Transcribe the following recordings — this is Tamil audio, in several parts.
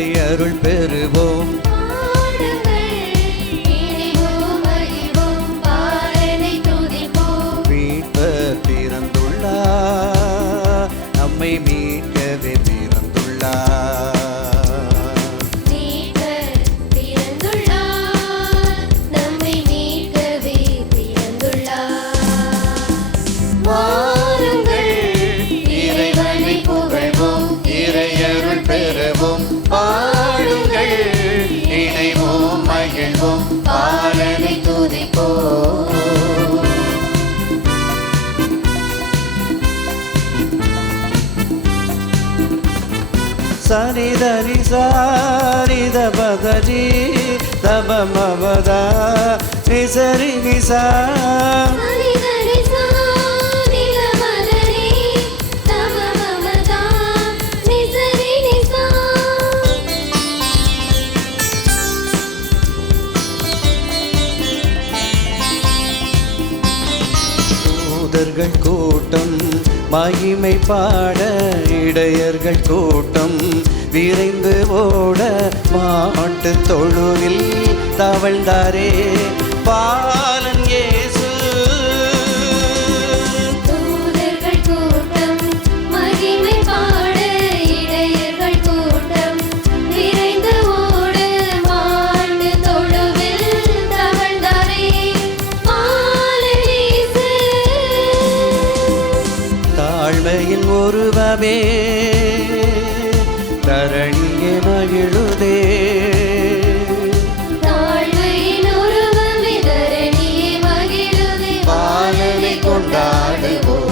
இறை அருள் பெறுவோம். மீட்பர் பிறந்துள்ளார், நம்மை மீட்கவே பிறந்துள்ளார். பெறுவோம், பாடுங்கள், இணைவோம், மகிழ்வோம், பாலனை துதிப்போம். சரிதரி சாரித பகஜி தபமவதா நிசரி நிசா கூட்டம் மகிமை பாட, இடையர்கள் கூட்டம் விரைந்து ஓட, மாட்டு தொழுவில் தவழ்ந்தாரே பாலன் இயேசு. தாழ்மையின் உருவமே தரணியே மகிழுதே, பாலனை கொண்டாடுவோம்.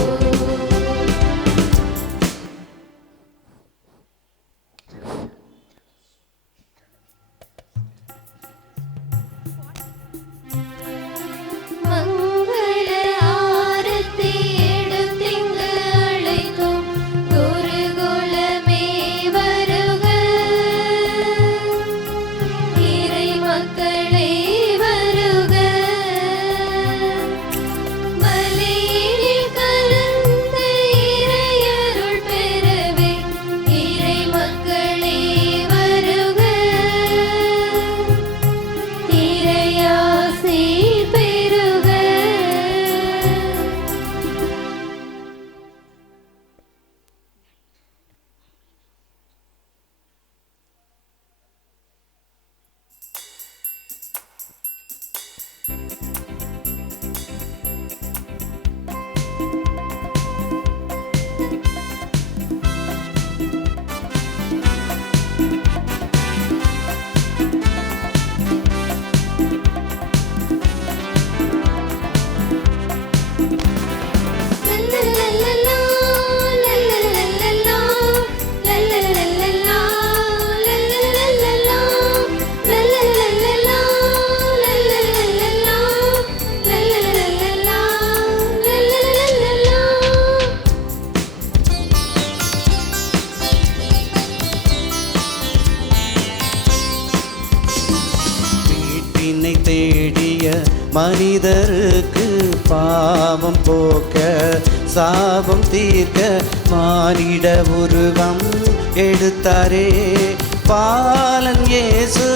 தேடிய மனிதருக்கு பாவம் போக்க, சாபம் தீர்க்க, மானிட உருவம் எடுத்தாரே பாலன் இயேசு.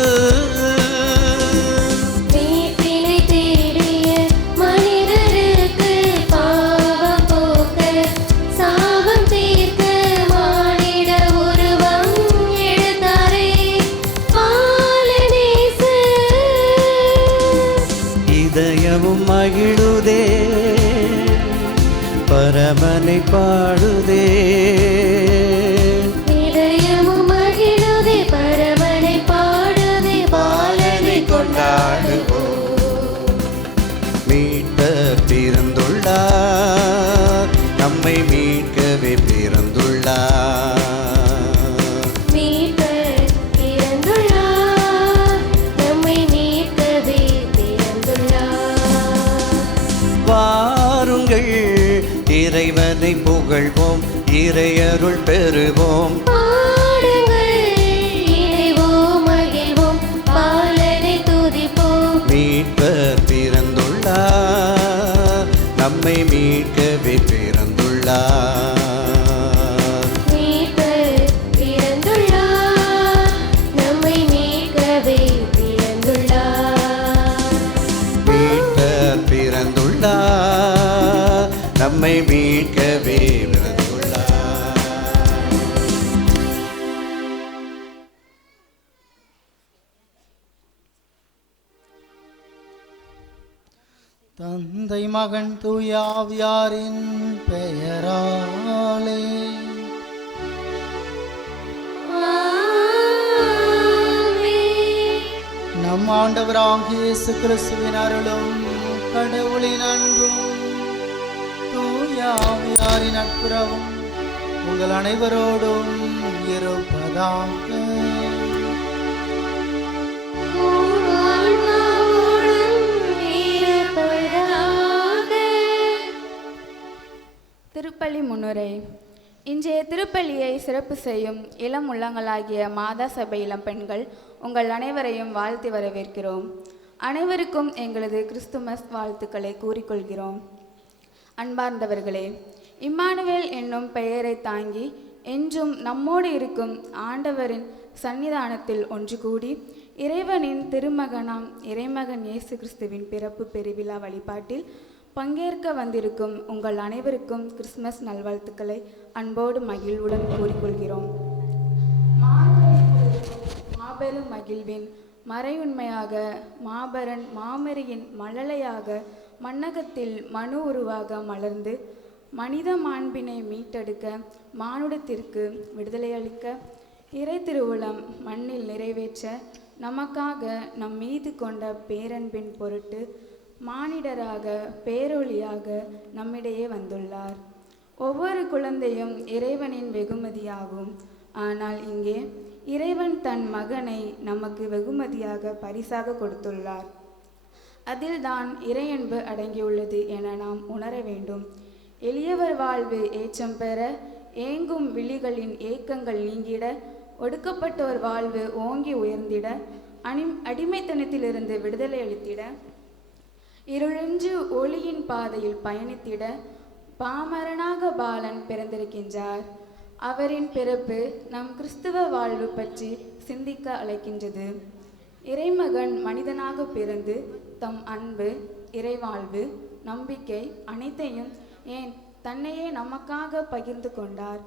இதயமும் மகிழுதே, பரமனை பாடுதே, இதயமும் மகிழுதே, பரமனை பாடுதே, பாலனை கொண்டாடுவோம். மீட்பர் பிறந்துள்ளார், நம்மை மீட்கவே பிறந்துள்ளார். வாருங்கள், இறைவனை புகழ்வோம், இறையருள் பெறுவோம். மீட்பர் பிறந்துள்ளார், நம்மை மீட்கவே பிறந்துள்ளார். தந்தை மகன் தூயாவியாரின் பெயராலே. நம் ஆண்டவராகிய இயேசு கிறிஸ்துவின் அருளும் கடவுளின் அன்பும் தூயாவியாரின் நட்புறவும் உங்கள் அனைவரோடும் இருப்பதாக. திருப்பலி முன்னுரை. இன்றைய திருப்பலியை சிறப்பு செய்யும் இளம் உள்ளங்களாகிய மாதா சபை இளம் பெண்கள் உங்கள் அனைவரையும் வாழ்த்தி வரவேற்கிறோம். அனைவருக்கும் எங்களது கிறிஸ்துமஸ் வாழ்த்துக்களை கூறிக்கொள்கிறோம். அன்பார்ந்தவர்களே, இம்மானுவேல் என்னும் பெயரை தாங்கி என்றும் நம்மோடு இருக்கும் ஆண்டவரின் சன்னிதானத்தில் ஒன்று கூடி இறைவனின் திருமகனாம் இறைமகன் இயேசு கிறிஸ்துவின் பிறப்பு பெருவிழா வழிபாட்டில் பங்கேற்க வந்திருக்கும் உங்கள் அனைவருக்கும் கிறிஸ்துமஸ் நல்வாழ்த்துக்களை அன்போடு மகிழ்வுடன் கூறிக்கொள்கிறோம். மாபெரும் மகிழ்வின் மறையுண்மையாக மாபரன் மாமரியின் மழலையாக மண்ணகத்தில் மனு உருவாக மலர்ந்து மனித மாண்பினை மீட்டெடுக்க மானுடத்திற்கு விடுதலையளிக்க இறை திருவுளம் மண்ணில் நிறைவேற்ற நமக்காக நம் மீது கொண்ட பேரன்பின் பொருட்டு மானிடராக பேரொளியாக நம்மிடையே வந்துள்ளார். ஒவ்வொரு குழந்தையும் இறைவனின் வெகுமதியாகும். ஆனால் இங்கே இறைவன் தன் மகனை நமக்கு வெகுமதியாக பரிசாக கொடுத்துள்ளார். அதில்தான் இறையன்பு அடங்கியுள்ளது என நாம் உணர வேண்டும். எளியவர் வாழ்வு ஏற்றம் பெற ஏங்கும் விழிகளின் ஏக்கங்கள் நீங்கிட, ஒடுக்கப்பட்டோர் வாழ்வு ஓங்கி உயர்ந்திட, அடிமைத்தனத்திலிருந்து விடுதலை அளித்திட, இருளென்று ஒளியின் பாதையில் பயணித்திட பாமரனாக பாலன் பிறந்திருக்கின்றார். அவரின் பிறப்பு நம் கிறிஸ்துவ வாழ்வு பற்றி சிந்திக்க அழைக்கின்றது. இறைமகன் மனிதனாக பிறந்து தம் அன்பு, இறைவாழ்வு, நம்பிக்கை அனைத்தையும் ஏன் தன்னையே நமக்காக பகிர்ந்து கொண்டார்.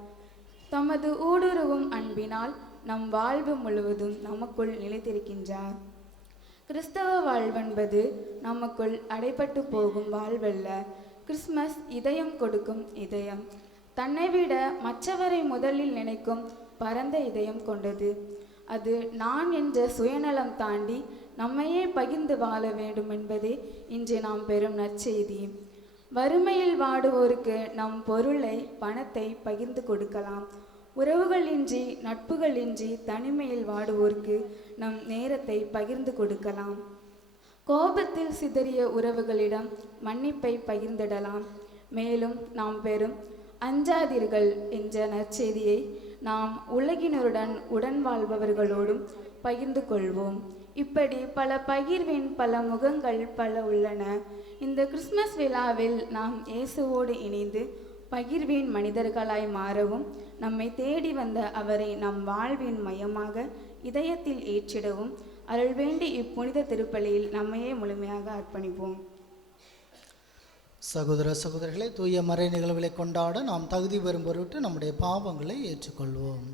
தமது ஊடுருவும் அன்பினால் நம் வாழ்வு முழுவதும் நமக்குள் நிலைத்திருக்கின்றார். கிறிஸ்தவ வாழ்வென்பது நமக்குள் அடைபட்டு போகும் வாழ்வல்ல. கிறிஸ்மஸ் இதயம் கொடுக்கும் இதயம். தன்னை விட மற்றவரை முதலில் நினைக்கும் பரந்த இதயம் கொண்டது. அது நான் என்ற சுயநலம் தாண்டி நம்மையே பகிர்ந்து வாழ வேண்டும் என்பதே இன்று நாம் பெறும் நற்செய்தி. வறுமையில் வாடுவோருக்கு நம் பொருளை, பணத்தை பகிர்ந்து கொடுக்கலாம். உறவுகளின்றி நட்புகளின்றி தனிமையில் வாடுவோருக்கு நம் நேரத்தை பகிர்ந்து கொடுக்கலாம். கோபத்தில் சிதறிய உறவுகளிடம் மன்னிப்பை பகிர்ந்திடலாம். மேலும் நாம் பெறும் அஞ்சாதீர்கள் என்ற நற்செய்தியை நாம் உலகினருடன் உடன் வாழ்பவர்களோடும் பகிர்ந்து கொள்வோம். இப்படி பல பகிர்வின் பல முகங்கள் பல உள்ளன. இந்த கிறிஸ்மஸ் விழாவில் நாம் இயேசுவோடு இணைந்து பகிர்வின் மனிதர்களாய் மாறவும், நம்மை தேடி வந்த அவரை நம் வாழ்வின் மையமாக இதயத்தில் ஏற்றிடவும் அருள் வேண்டி இப்புனித திருப்பலியில் நம்மையே முழுமையாக அர்ப்பணிப்போம். சகோதர சகோதரிகளை, தூய மறை நிகழ்வுகளை கொண்டாட நாம் தகுதி பெறும் பொருட்டு நம்முடைய பாவங்களை ஏற்றுக்கொள்வோம்.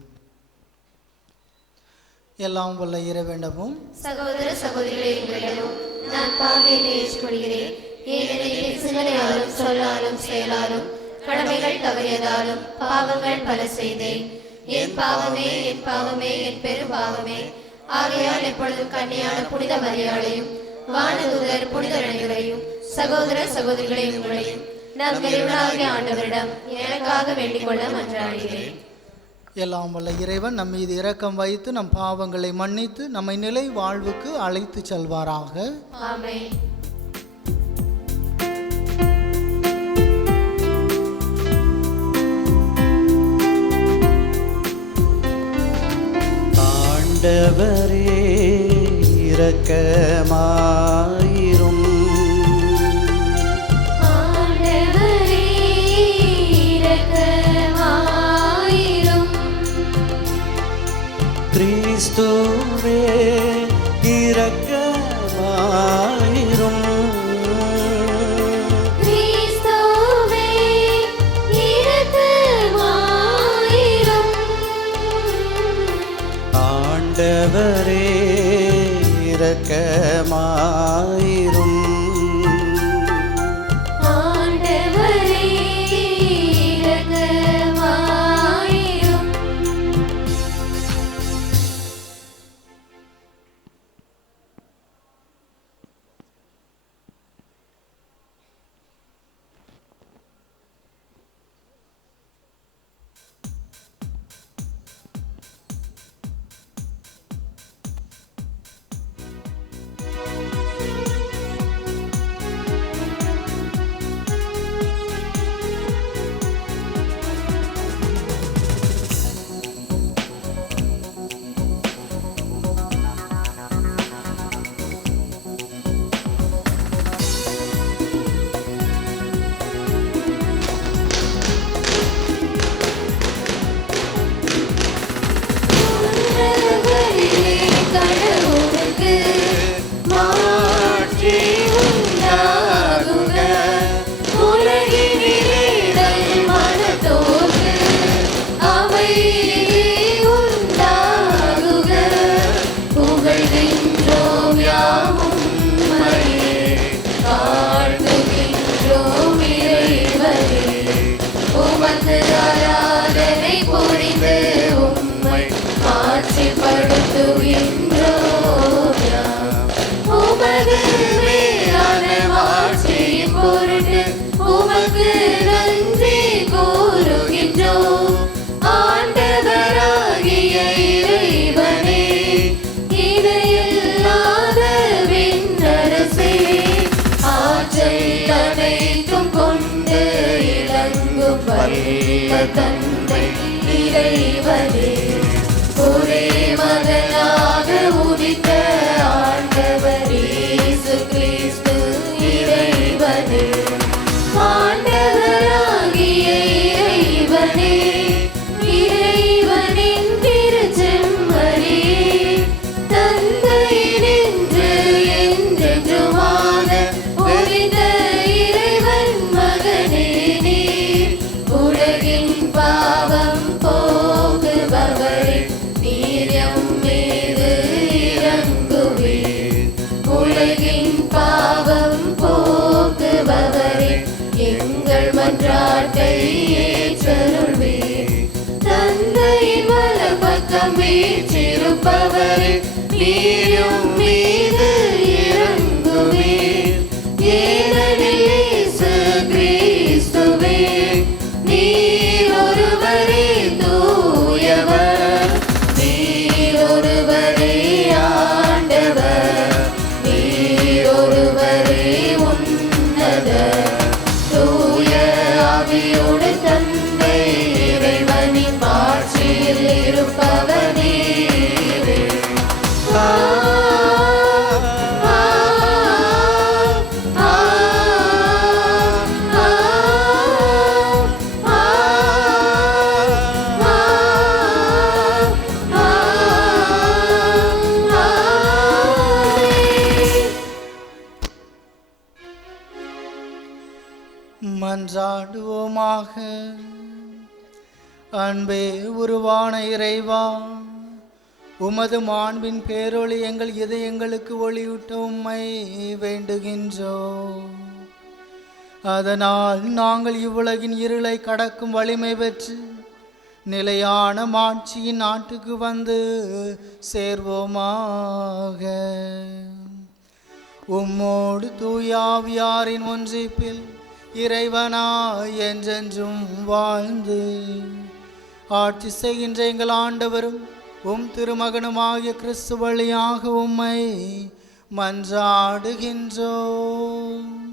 எல்லாம் வல்ல இறைவனிடமும் சகோதர சகோதரிகளே, உங்களிடமும் நான் பாவியை ஏற்றுக்கொள்கிறேன். ஏனெனில் சிந்தனையாலும் சொல்லாலும் செயலாலும் கடமைகள் தவறியதாலும் பாவங்கள் பல செய்தேன். என் பாவமே, என் பாவமே, என் பெரும் பாவமே. ஆகையால் எப்பொழுதும் கன்னியான புனித மரியாதையும் வானதூதர் புனிதர் அனைவரையும் சகோதர சகோதரிகளை உங்களையும் நம் இறைவனாகிய ஆண்டவரிடம் எனக்காக வேண்டிக் கொள்ள மன்றாடுகிறேன். எல்லாம் வல்ல இறைவன் நம் மீது இரக்கம் வைத்து நம் பாவங்களை மன்னித்து நம்மை நிலை வாழ்வுக்கு அழைத்து செல்வாராக. ஆமென். ஆண்டவரே இரக்கமாயிரும். ஆண்டவரே இரக்கமாயிரும். கிறிஸ்துவே இரக்கமாயிரும். கிறிஸ்துவே இரக்கமாயிரும். ஆண்டவரே இரக்கமாயிரும். உமது மேலான மாட்சியின் பொருட்டு உமக்கு நன்றி கூறுகின்றோம். ஆண்டவராகிய இறைவனே, இணையில்லாத விண்ணரசே, ஆற்றல் அனைத்தும் கொண்டு இலங்கும் வல்ல தந்தை இறைவனே, ஒரே மகனாக உதித்த ஆண்டவர் இயேசு கிறிஸ்து இறைவனே, ஆண்டவராகிய இறைவனே, இறைவனின் திருச்செம்மறியே, தந்தையினின்று என்றென்றுமாக உதித்த இறைவன் மகனே நீர், உலகின் பாவம் போக்குபவரே, நீர் எம் மீது இரங்குவீர். உலகின் பாவம் போக்குபவரே, எங்கள் மன்றாட்டை ஏற்றருள்வீர். தந்தையின் வலப்பக்கம் வீற்றிருப்பவரே, நீர் எம் மீது இரங்குவீர். ஏனெனில் இயேசு கிறிஸ்துவே, நீர் ஒருவரே தூயவர், நீர் ஒருவரே ஆண்டவர், நீர் ஒருவரே உன்னதர். தூய ஆவியோடு தந்தை இறைவனின் ஆட்சியில் இருப்பவர் நீரே. ஆ, ஆ, ஆ, ஆ, ஆ, மன்றாடுவோமாக. அன்பே உருவான இறைவா, உமது மாண்பின் பேரொளி எங்கள் இதயங்களுக்கு ஒளியூட்ட உம்மை வேண்டுகின்றோம். அதனால் நாங்கள் இவ்வுலகின் இருளை கடக்கும் வலிமை பெற்று நிலையான மாட்சியின் நாட்டுக்கு வந்து சேர்வோமாக. உம்மோடு தூயாவியாரின் ஒன்றிப்பில் இறைவனாய் என்றென்றும் வாழ்ந்து ஆட்சி செய்கின்ற எங்கள் ஆண்டவரும் உம் திருமகனுமாகிய கிறிஸ்து வழியாக உம்மை மன்றாடுகின்றோம்.